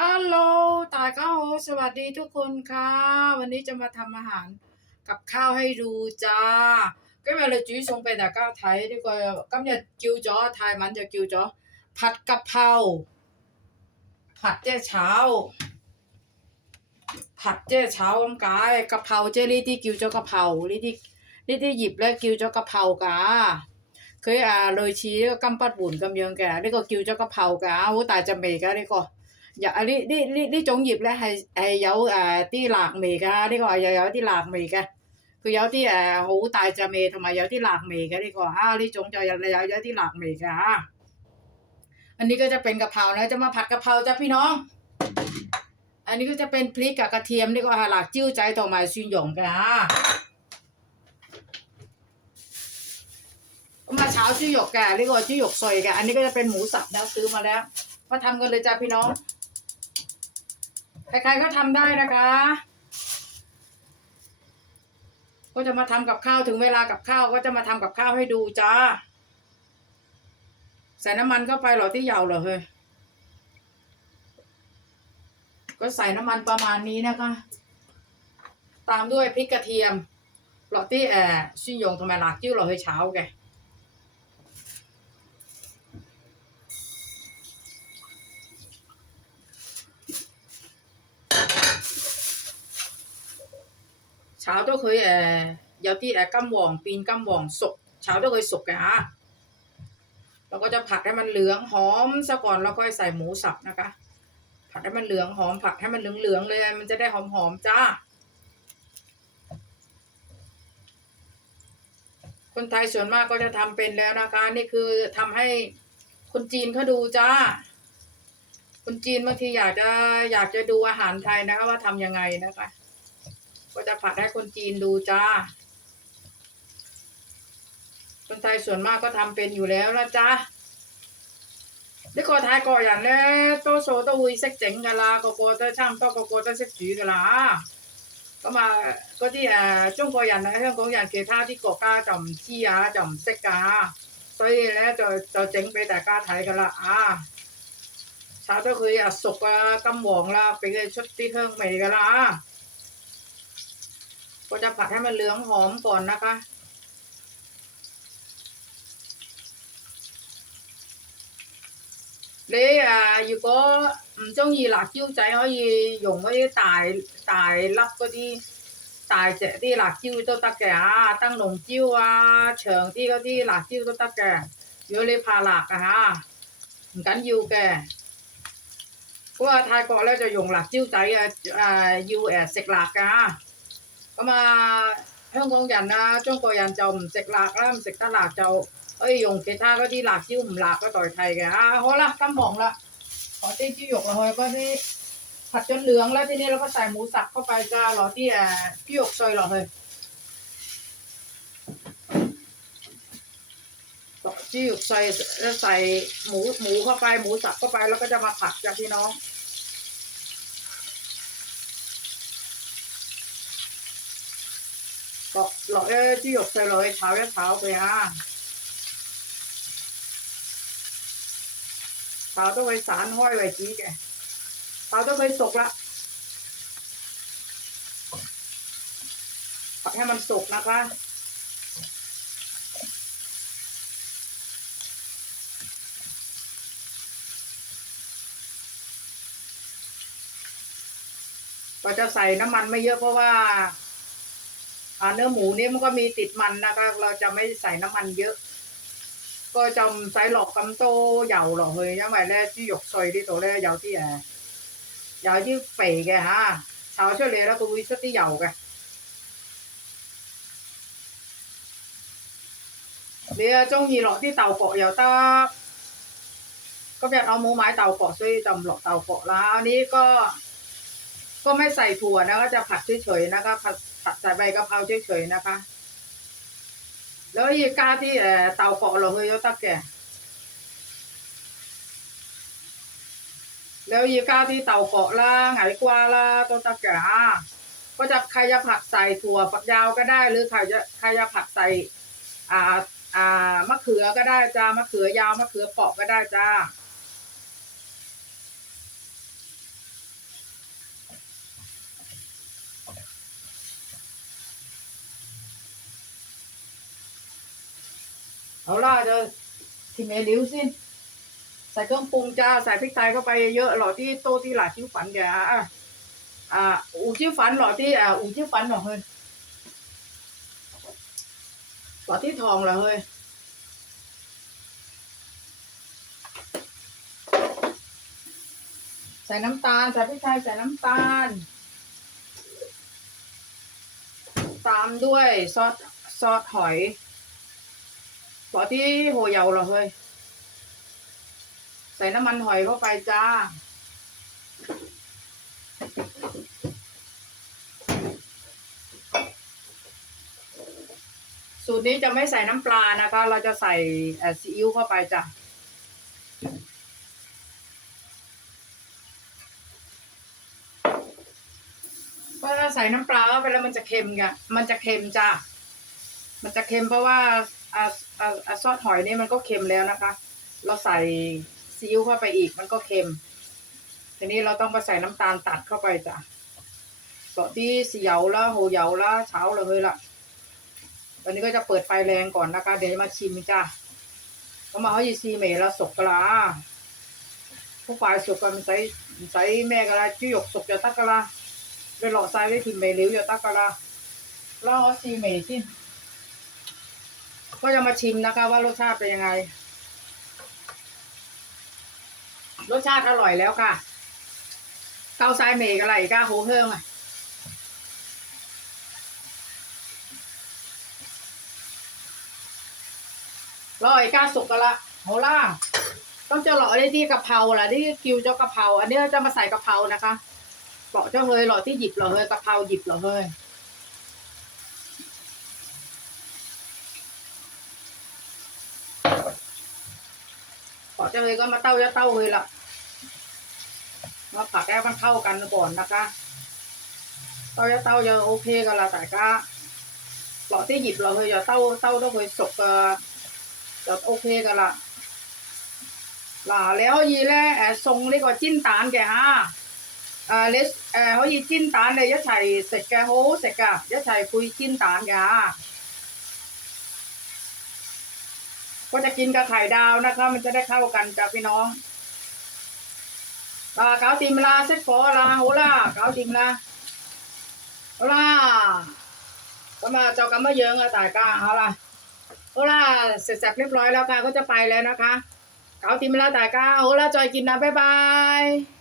ฮัลโหล ตายข้าโสวัสดีทุกคนค่ะ วันนี้จะมาทำอาหารกับข้าวให้ดูจ้าก็เลยจุ๋ส่งไปแต่ก้าไทยดีกว่าก็เนี่ยจิวจอไทยมันจะจิวจอผัดกะเพรา ผัดเจ้เช้า ผัดเจ้เช้าอังกายกะเพราเจ้ลิที่กิวเจ้กะเพราลิที่ลิที่หยิบแล้วกิวเจ้ากะเพรากาเคยอ่าเลยชี้กำปัดบุญกำเยืองแกนี่ก็กิวเจ้ากะเพรากาโอ้ตายจะเมกะนี่ก็ 有啊呢呢呢呢种叶咧系系有诶啲辣味㗎，呢、个又有啲辣味嘅。佢有啲诶好大只味，同埋有啲辣味嘅呢、个啊呢种就有有有啲辣味㗎吓。อันนี้ก็จะเป็นกะเพรานะจะมาผัดกะเพราจ้ะพี่น้อง อันนี้ก็จะเป็นพริกกับกระเทียมนี่ก็หลักจิ้วใจ同埋蒜蓉嘅吓。咁啊炒猪肉嘅呢、个猪肉碎嘅，อันนี้ก็จะเป็นหมูสับนะซื้อมาแล้ว มาทำกันเลยจ้ะพี่น้อง ใครๆก็ทำได้นะคะ ก็จะมาทำกับข้าวถึงเวลากับข้าวก็จะมาทำกับข้าวให้ดูจ้า ใส่น้ำมันเข้าไปหรอที่เหยาเหรอเฮ้ยก็ใส่น้ำมันประมาณนี้นะคะ ตามด้วยพริกกระเทียมหลอที่แอร์ชิ้นยงทำไมหลากจิ้วเหรอเฮ้ยเช้าแก 炒到佢诶、呃有啲诶金黄变金黄熟，炒到佢熟嘅吓。เราก็จะผัดให้มันเหลืองหอมซะก่อนแล้วค่อยใส่หมูสับนะคะ ผัดให้มันเหลืองหอมผัดให้มันเหลืองๆเลย มันจะได้หอมๆจ้า คนไทยส่วนมากก็จะทำเป็นแล้วนะคะ นี่คือทำให้คนจีนเขาดูจ้า คนจีนบางทีอยากจะอยากจะดูอาหารไทยนะคะว่าทำยังไงนะคะ ก็จะผัดให้คนจีนดูจ้า คนไทยส่วนมากก็ทำเป็นอยู่แล้วนะจ๊ะ呢个泰国人咧，多数都会识整㗎啦，个个都差唔多个个都识煮㗎啦。咁啊，嗰啲诶中国人啊、香港人其他啲国家就唔知啊，就唔识㗎，所以咧就就整俾大家睇㗎啦啊！炒到佢啊熟啊金黄啦，俾佢出啲香味㗎啦啊！ ก็จะผัดให้มันเหลืองหอมก่อนนะคะ để à, dù có trong gì là chiêu chạy hỏi gì dùng cái tài tài lắp cái đi tài sẽ đi là chiêu cho ta kẻ tăng đồng chiêu à trường đi cái đi là chiêu cho ta kẻ vô lên phà lạc à ha cắn dù kẻ của Thái Quốc là cho dùng lạc chiêu chạy à dù à sạch lạc à 咁啊，香港人啊、中国人就唔食辣啦，唔食得辣就可以用其他嗰啲辣椒唔辣嗰代替嘅啊。好啦，金黄啦，攞啲猪肉落去嗰啲ผัดจนเหลืองแล้วทีนี้เราก็ใส่หมูสับเข้าไปจ้าหลอที่แอ猪肉碎落去ตอก猪肉碎แล้วใส่หมูหมูเข้าไปหมูสับเข้าไปแล้วก็จะมาผัดจ้ะพี่น้อง 落落咧猪肉碎落去炒一炒佢啊，炒到佢散开为止嘅，炒到佢熟啦，ผัดให้มันสุกนะคะ ก็จะใส่น้ำมันไม่เยอะเพราะว่า อ่า เนื้อหมูนี่มันก็มีติดมันนะคะ เราจะไม่ใส่น้ำมันเยอะ ก็จำใส่หลอกกำโตเหยาหลอกเลยยังไงแล้วที่หยกซอยที่ตัวแรกเหยาที่แอเหยาที่เป๋แกฮะชาวเชลเลแล้วตัววิสติเหยาแกเดี๋ยวจงยีหลอกที่เต่าเกาะเหยาตาก็แบบเอาหมูไม้เต่าเกาะช่วยจำหลอกเต่าเกาะแล้วนี้ก็ ก็ไม่ใส่ถั่วนะก็จะผัดเฉยๆนะคะผัด ผัดใส่ใบกะเพราเฉยๆนะคะ แล้วยีกาที่เตาเกาะเราเฮ้ยตะแก่แล้วยีกาที่เต่าเกาะล่ะไหกว่าล่ะตัวตะแก่ก็จะใครจะผักใส่ถั่วฝักยาวก็ได้ หรือใครจะใครจะผักใส่อ่าอ่ามะเขือก็ได้จ้ามะเขือยาวมะเขือเปาะก็ได้จ้า เอาล่ะจะที่เมลิวสิใส่เครื่องปรุงจ้าใส่พริกไทยเข้าไปเยอะหล่อที่โตที่หลาจิ้วฝันแกอะอ่าอูจิ้วฝันหล่อที่อ่าอูจิ้วฝันหน่อเฮ้ยหล่อที่ทองเหรอเฮ้ยใส่น้ำตาลใส่พริกไทยใส่น้ำตาล ตามด้วยซอสซอสหอย หล่อที่โหเยาเหรอเฮ้ย ใส่น้ำมันหอยเข้าไปจ้า สูตรนี้จะไม่ใส่น้ำปลานะคะ เราจะใส่ซีอิ๊วเข้าไปจ้ะเพราะถ้าใส่น้ำปลาเข้าไปแล้วมันจะเค็มไงมันจะเค็มจ้ะ มันจะเค็มเพราะว่า อ่าอ่าซอสหอยนี่มันก็เค็มแล้วนะคะ เราใส่ซีอิ๊วเข้าไปอีกมันก็เค็ม ทีนี้เราต้องไปใส่น้ำตาลตัดเข้าไปจ้ะเกาะที่เสียวแล้วโหเหยาแล้วเช้าเลยเฮ้ยละวันนี้ก็จะเปิดไฟแรงก่อนนะคะ เดี๋ยวจะมาชิมจ้ะก็มาเขายีซีเมแล้วสกกะลาพวกฝ่ายสกกันใส่ใส่แม่กะลาจิ้หยกสกจะตักกะลาไปหลอกใส่ไว้ทิมเมลิ้วจะตักกะลาแล้วเอาซีเมสิ ก็จะมาชิมนะคะ ว่ารสชาติเป็นยังไง รสชาติอร่อยแล้วค่ะ เกาไซเมกอะไรก้าโหเฮิงอะร้อยก้าสุกกันละโหล่าต้องจะหล่อได้ที่กะเพราล่ะที่กิวเจ้ากะเพราอันนี้เราจะมาใส่กะเพรานะคะเปาะเจ้าเฮยหล่อที่หยิบเหรอเฮยกะเพราหยิบเหรอเฮย เปาะเจ้าเฮยก็มาเต้าจะเต้าเฮยล่ะมาผัดให้มันเข้ากันก่อนนะคะเต้าจะเต้าจะโอเคกันละแต่ก็หล่อที่หยิบเราเฮยจะเต้าเต้าต้องเฮยสุกจะโอเคกันละล่ะแล้วยีแลแอทรงเรียกว่าจิ้นตานแกฮะอ่าเลสเออเขายีจิ้นตานเลยยะไฉเสร็จแกโหเสร็จกะยะไฉคุยจิ้นตานแกฮะ ก็จะกินกับไข่ดาวนะคะ มันจะได้เข้ากันจ้ะพี่น้อง à cáo tìm la xếp phó là hố la cáo tìm la hố la ก็มาเจ้าก็มาเยอะอะแต่ก็เอาล่ะโอล่ะเสร็จสับเรียบร้อยแล้วค่ะก็จะไปแล้วนะคะ เกาติมแล้วแต่ก็โอล่ะจอยกินนะบ๊ายบาย